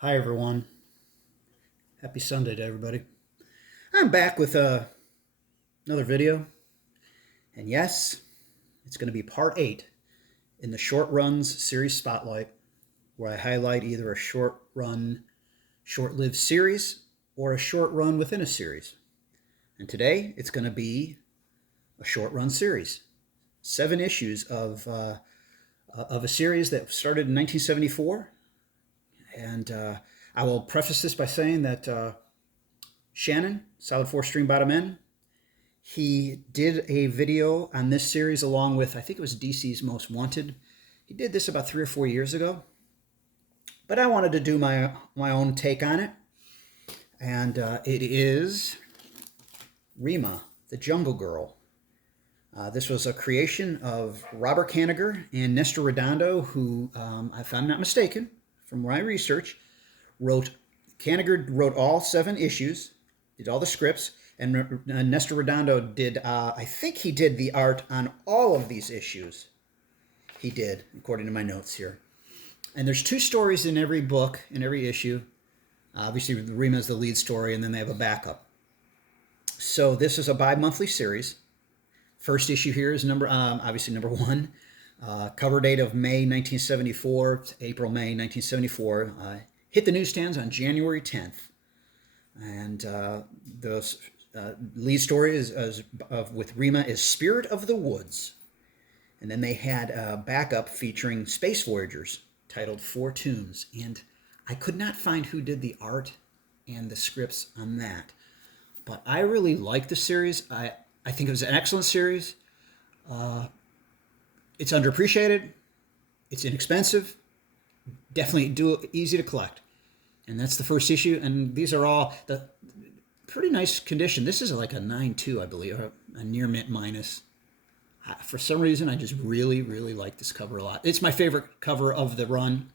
Hi, everyone. Happy Sunday to everybody. I'm back with another video. And yes, it's going to be part 8 in the Short Runs Series Spotlight, where I highlight either a short run, short lived series or a short run within a series. And today it's going to be a short run series. 7 issues of a series that started in 1974. And I will preface this by saying that Shannon, Solid 4 Stream Bottom End, he did a video on this series along with, I think it was DC's Most Wanted. He did this about 3 or 4 years ago. But I wanted to do my own take on it. And it is Rima, the Jungle Girl. This was a creation of Robert Kanigher and Nestor Redondo, who, if I'm not mistaken, from my research, Kanigher wrote all 7 issues, did all the scripts, and Nestor Redondo did, I think he did the art on all of these issues. He did, according to my notes here. And there's 2 stories in every book, in every issue. Obviously, Rima is the lead story, and then they have a backup. So this is a bi-monthly series. First issue here is obviously number 1. Cover date of May 1974, April, May 1974. Hit the newsstands on January 10th. And the lead story with Rima is Spirit of the Woods. And then they had a backup featuring Space Voyagers titled Four Tunes. And I could not find who did the art and the scripts on that. But I really like the series. I think it was an excellent series. It's underappreciated. It's inexpensive. Definitely easy to collect. And that's the first issue. And these are all the pretty nice condition. This is like a 9.2, I believe, or a near mint minus. For some reason, I just really, really like this cover a lot. It's my favorite cover of the run,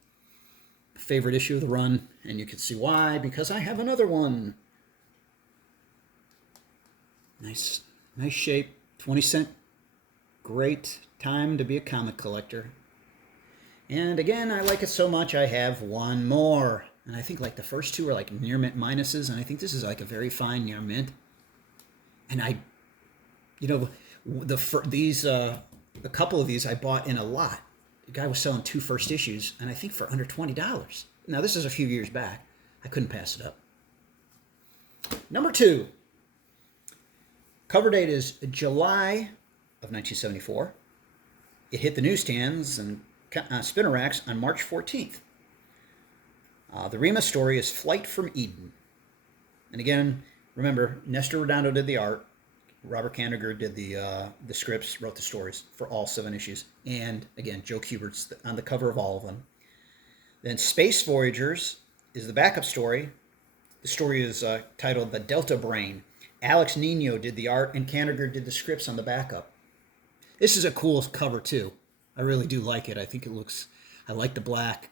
favorite issue of the run, and you can see why, because I have another one. Nice shape, 20 cent. Great time to be a comic collector. And again, I like it so much, I have one more. And I think like the first 2 are like near mint minuses, and I think this is like a very fine near mint. And a couple of these I bought in a lot. The guy was selling 2 first issues, and I think for under $20. Now this is a few years back. I couldn't pass it up. Number 2. Cover date is July of 1974. It hit the newsstands and spinner racks on March 14th. The Rima story is Flight from Eden. And again, remember, Nestor Redondo did the art. Robert Kanigher did the scripts, wrote the stories for all 7 issues. And again, Joe Kubert's on the cover of all of them. Then Space Voyagers is the backup story. The story is titled The Delta Brain. Alex Nino did the art, and Kanigher did the scripts on the backup. This is a cool cover, too. I really do like it. I like the black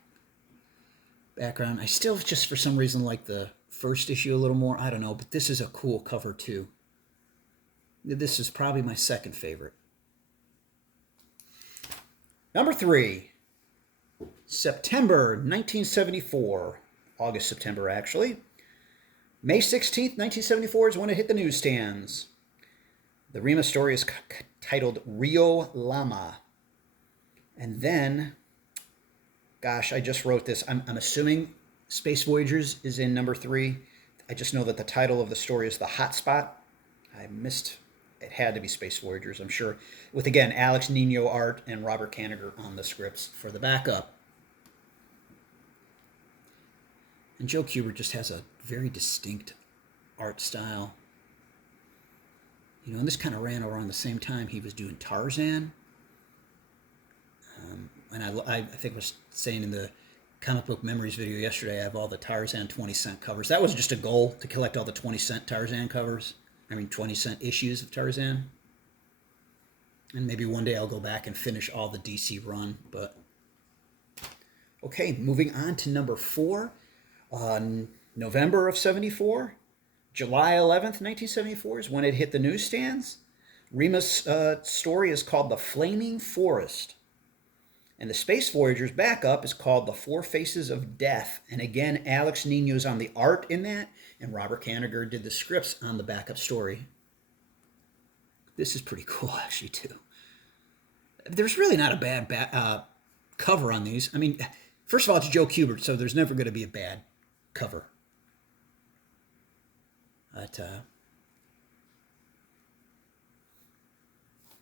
background. I still just, for some reason, like the first issue a little more. I don't know, but this is a cool cover, too. This is probably my second favorite. Number 3, September 1974. August, September, actually. May 16th, 1974 is when it hit the newsstands. The Rima story is titled Rio Lama. And then, gosh, I just wrote this. I'm assuming Space Voyagers is in number 3. I just know that the title of the story is The Hotspot. I missed, it had to be Space Voyagers, I'm sure. With, again, Alex Nino art and Robert Kanigher on the scripts for the backup. And Joe Kubert just has a very distinct art style. And this kind of ran around the same time he was doing Tarzan. And I think I was saying in the Comic Book Memories video yesterday, I have all the Tarzan 20-cent covers. That was just a goal, to collect all the 20-cent Tarzan covers. 20-cent issues of Tarzan. And maybe one day I'll go back and finish all the DC run. But okay, moving on to number 4. November of 74, July 11th, 1974 is when it hit the newsstands. Rima's story is called The Flaming Forest. And the Space Voyager's backup is called The Four Faces of Death. And again, Alex Nino's on the art in that, and Robert Kanigher did the scripts on the backup story. This is pretty cool, actually, too. There's really not a bad cover on these. I mean, first of all, it's Joe Kubert, so there's never going to be a bad cover. But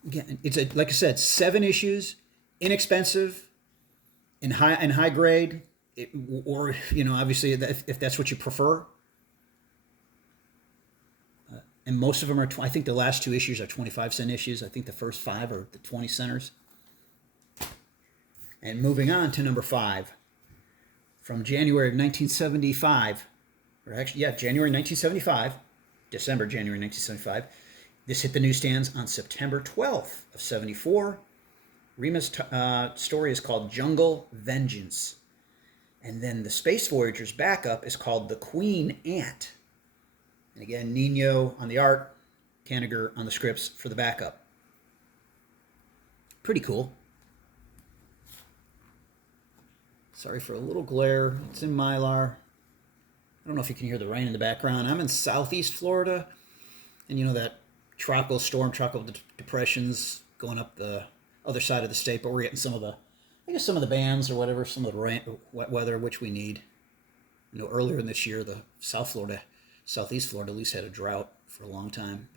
again, it's like I said, 7 issues, inexpensive, in high grade, or obviously if that's what you prefer. And most of them are, I think the last 2 issues are 25-cent issues. I think the first 5 are the 20 centers. And moving on to number 5, from January of 1975, or actually, yeah, January 1975, January 1975. This hit the newsstands on September 12th of 74. Rima's story is called Jungle Vengeance. And then the Space Voyager's backup is called The Queen Ant. And again, Nino on the art, Kanigher on the scripts for the backup. Pretty cool. Sorry for a little glare. It's in Mylar. I don't know if you can hear the rain in the background. I'm in southeast Florida, and that tropical storm, tropical depressions going up the other side of the state, but we're getting some of the bands or whatever, some of the rain, wet weather, which we need. Earlier in this year, the southeast Florida at least had a drought for a long time,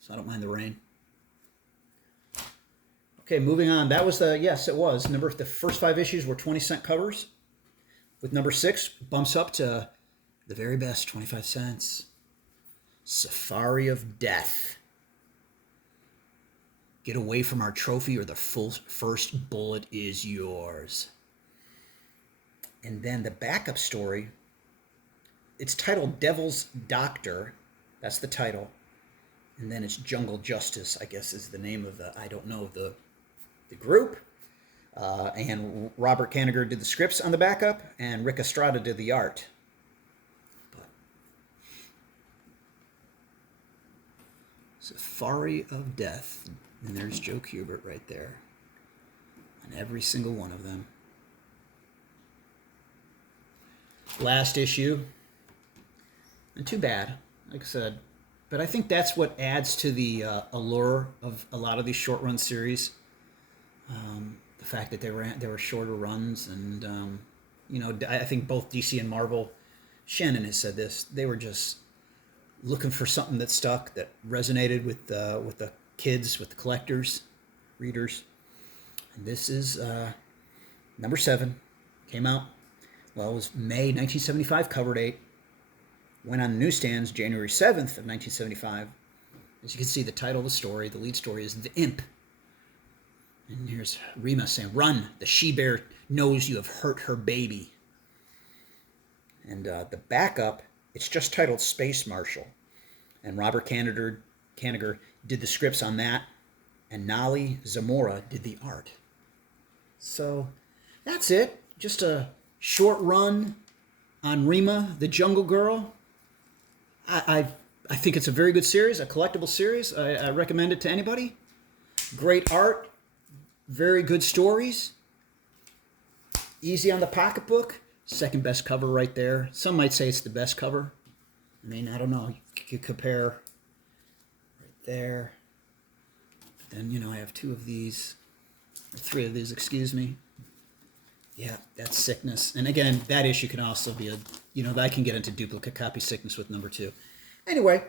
so I don't mind the rain. Okay, moving on. That was yes, it was. The first 5 issues were 20-cent covers. With number 6, bumps up to the very best, 25 cents. Safari of Death. Get away from our trophy or the first bullet is yours. And then the backup story, it's titled Devil's Doctor. That's the title. And then it's Jungle Justice, I guess is the name of the group. And Robert Kanigher did the scripts on the backup, and Rick Estrada did the art. Safari of Death. And there's Joe Kubert right there. On every single one of them. Last issue. And too bad, like I said. But I think that's what adds to the allure of a lot of these short-run series. The fact that they were shorter runs, and I think both DC and Marvel, Shannon has said this, they were just looking for something that stuck, that resonated with the kids, with the collectors, readers. And this is number 7, came out, it was May 1975, cover date, went on the newsstands January 7th of 1975. As you can see, the title of the story, the lead story, is The Imp. And here's Rima saying, "Run, the she-bear knows you have hurt her baby." And the backup, it's just titled Space Marshal. And Robert Kanigher did the scripts on that, and Nali Zamora did the art. So that's it. Just a short run on Rima, the Jungle Girl. I think it's a very good series, a collectible series. I recommend it to anybody. Great art. Very good stories. Easy on the pocketbook. Second best cover right there. Some might say it's the best cover. I mean, I don't know. You could compare right there. But then, I have 2 of these. Or 3 of these, excuse me. Yeah, that's sickness. And again, that issue can also be I can get into duplicate copy sickness with number 2. Anyway,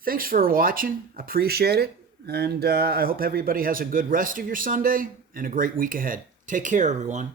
thanks for watching. Appreciate it. And I hope everybody has a good rest of your Sunday and a great week ahead. Take care, everyone.